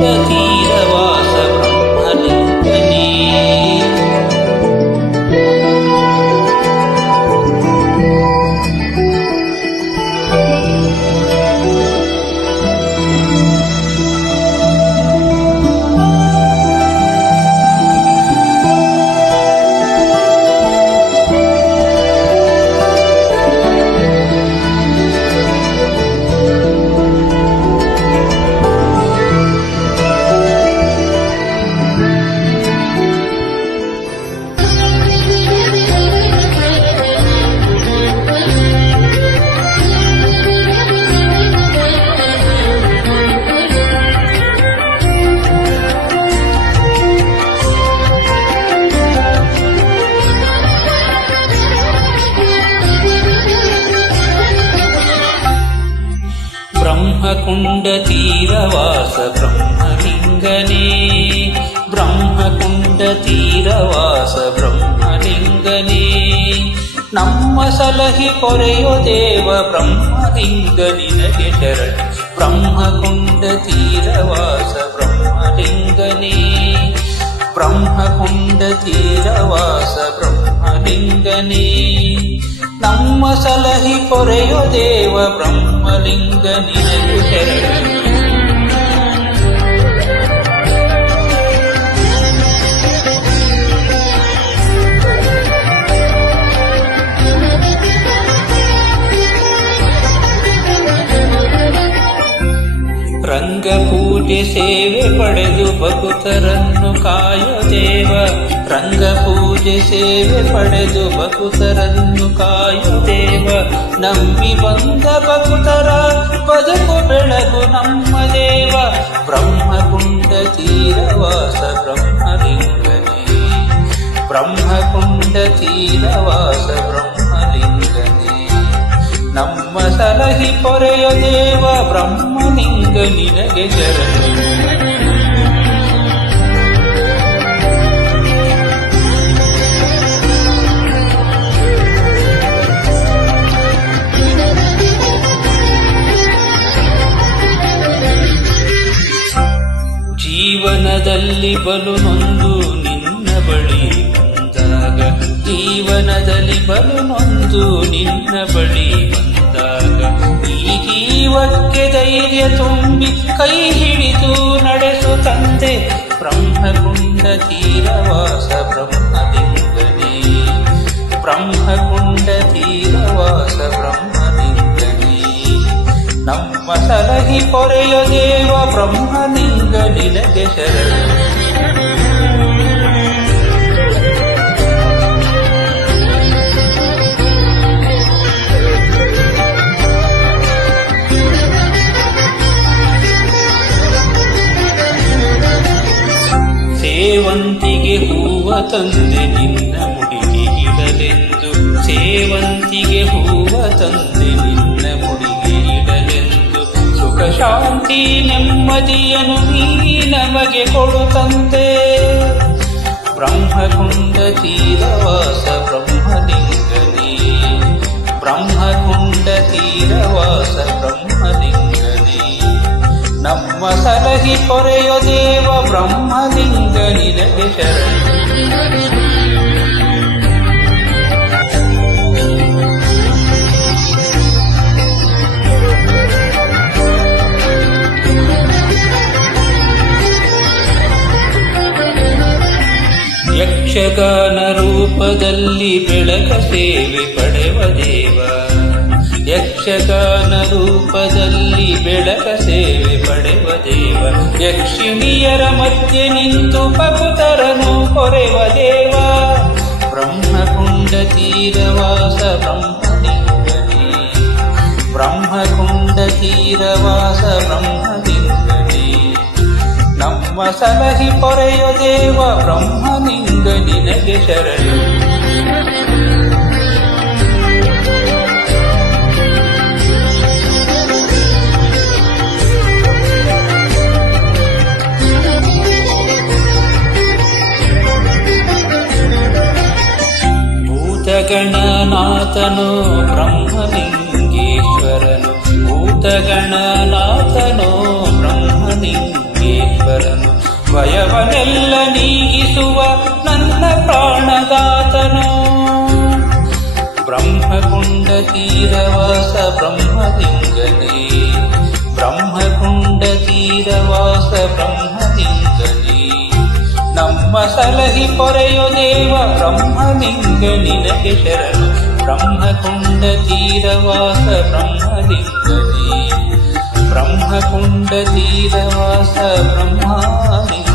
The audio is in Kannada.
ತೀರವಾಸ ಬ್ರಹ್ಮಲಿಂಗನೇ. ಬ್ರಹ್ಮಕುಂಡ ತೀರವಾಸ ಬ್ರಹ್ಮಲಿಂಗನೇ. ಬ್ರಹ್ಮಕುಂಡ ತೀರವಾಸ ಬ್ರಹ್ಮಲಿಂಗನೇ. ನಮ್ಮ ಸಲಹಿ ಪೊರೆಯೋ ದೇವ ಬ್ರಹ್ಮಲಿಂಗ ನಿನಗೆ ಶರಣು. ಬ್ರಹ್ಮಕುಂಡ ತೀರವಾಸ ಬ್ರಹ್ಮಲಿಂಗನೇ. ಬ್ರಹ್ಮಕುಂಡ ತೀರವಾಸ ಬ್ರಹ್ಮಲಿಂಗನೇ. ನಮ್ಮ ಸಲಹಿ ಪೊರೆಯೋ ದೇವ ಬ್ರಹ್ಮಲಿಂಗ ನಿನಗೆ ಶರಣು. ರಂಗಪೂಜೆ ಸೇವೆ ಪಡೆದು ಭಕ್ತರನ್ನು ಕಾಯೋ ದೇವ. ರಂಗಪೂಜೆ ಸೇವೆ ಪಡೆದು ಭಕ್ತರನ್ನು ಕಾಯೋ ದೇವ. ನಂಬಿ ಬಂದ ಭಕ್ತರ ಬದುಕು ಬೆಳಗು ನಮ್ಮ ದೇವ. ಬ್ರಹ್ಮಕುಂಡ ತೀರವಾಸ ಬ್ರಹ್ಮಲಿಂಗನೇ. ಬ್ರಹ್ಮಕುಂಡ ತೀರವಾಸ ಬ್ರಹ್ಮಲಿಂಗನೇ. ನಮ್ಮ ಸಲಹಿ ಪೊರೆಯೋ ದೇವ ಬ್ರಹ್ಮಲಿಂಗ ನಿನಗೆ ಶರಣು. ಜೀವನದಲ್ಲಿ ಬಲು ನೊಂದು ನಿನ್ನ ಬಳಿ ಬಂದಾಗ. ಜೀವನದಲ್ಲಿ ಬಲು ನೊಂದು ನಿನ್ನ ಬಳಿ ಬಂದಾಗ. ಈ ಜೀವಕ್ಕೆ ಧೈರ್ಯ ತುಂಬಿ ಕೈ ಹಿಡಿದು ನಡೆಸು ತಂದೆ. ಬ್ರಹ್ಮಕುಂಡ ತೀರವಾಸ ಬ್ರಹ್ಮಲಿಂಗನೇ. ಬ್ರಹ್ಮಕುಂಡ ತೀರವಾಸ ಬ್ರಹ್ಮಲಿಂಗನೇ. ನಮ್ಮ ಸಲಹಿ ಪೊರೆಯೋ ದೇವ ಬ್ರಹ್ಮಲಿಂಗ ನಿನಗೆ ಶರಣು. ಸೇವಂತಿಗೆ ಹೂವ ತಂದೆ ನಿನ್ನ ಮುಡಿಗೆ ಇಡಲೆಂದು. ಸೇವಂತಿಗೆ ಹೂವ ತಂದೆ ನಿನ್ನ ಮುಡಿಗೆ ಇಡಲೆಂದು. ಸುಖ ಶಾಂತಿ ನೆಮ್ಮದಿಯನ್ನು ನೀ ನಮಗೆ ಕೊಡು ತಂದೆ. ಬ್ರಹ್ಮಕುಂಡ ತೀರವಾಸ ಬ್ರಹ್ಮಲಿಂಗನೇ. ಬ್ರಹ್ಮಕುಂಡ ತೀರವಾಸ ಬ್ರಹ್ಮಲಿಂಗನೇ. ನಮ್ಮ ಸಲಹಿ ಪೊರೆಯೋ ದೇವ ಬ್ರಹ್ಮಲಿಂಗ ನಿನಗೆ ಶರಣು. ಯಕ್ಷಗಾನ ರೂಪದಲ್ಲಿ ಬೆಳಕ ಸೇವೆ ಪಡೆವ ದೇವ. ಯಕ್ಷಗಾನ ರೂಪದಲ್ಲಿ ಬೆಳಕ ಸೇವೆ ಪಡೆವ ದೇವ. ಯಕ್ಷಿಣಿಯರ ಮಧ್ಯೆ ನಿಂತು ಭಕ್ತರನ್ನು ಪೊರೆವ ದೇವ. ಬ್ರಹ್ಮಕುಂಡ ತೀರವಾಸ ಬ್ರಹ್ಮಲಿಂಗನೇ. ಬ್ರಹ್ಮಕುಂಡ ತೀರವಾಸ ಬ್ರಹ್ಮಲಿಂಗನೇ. ನಮ್ಮ ಸಲಹಿ ಪೊರೆಯೋ ದೇವ ಬ್ರಹ್ಮಲಿಂಗ ನಿನಗೆ ಶರಣು. ಭೂತಗಣನಾಥನು ಬ್ರಹ್ಮಲಿಂಗೇಶ್ವರನು. ಭೂತಗಣನಾಥನು ಬ್ರಹ್ಮಲಿಂಗೇಶ್ವರನು. ಭಯವನೆಲ್ಲ ನೀಗಿಸುವ ನನ್ನ ಪ್ರಾಣದಾತನು ಬ್ರಹ್ಮಕುಂಡ ತೀರವಾಸ ಬ್ರಹ್ಮಲಿಂಗನೇ ಬ್ರಹ್ಮಕುಂಡ ತೀರವಾಸ ಬ್ರಹ್ಮಲಿಂಗನೇ ನಮ್ಮ ಸಲಹಿ ಪೊರೆಯೋ ದೇವ ಬ್ರಹ್ಮಲಿಂಗ ನಿನಗೆ ಶರಣು ಬ್ರಹ್ಮಕುಂಡ ತೀರವಾಸ ಬ್ರಹ್ಮಲಿಂಗನೇ ಬ್ರಹ್ಮಕುಂಡ ತೀರವಾಸ ಬ್ರಹ್ಮಲಿಂಗ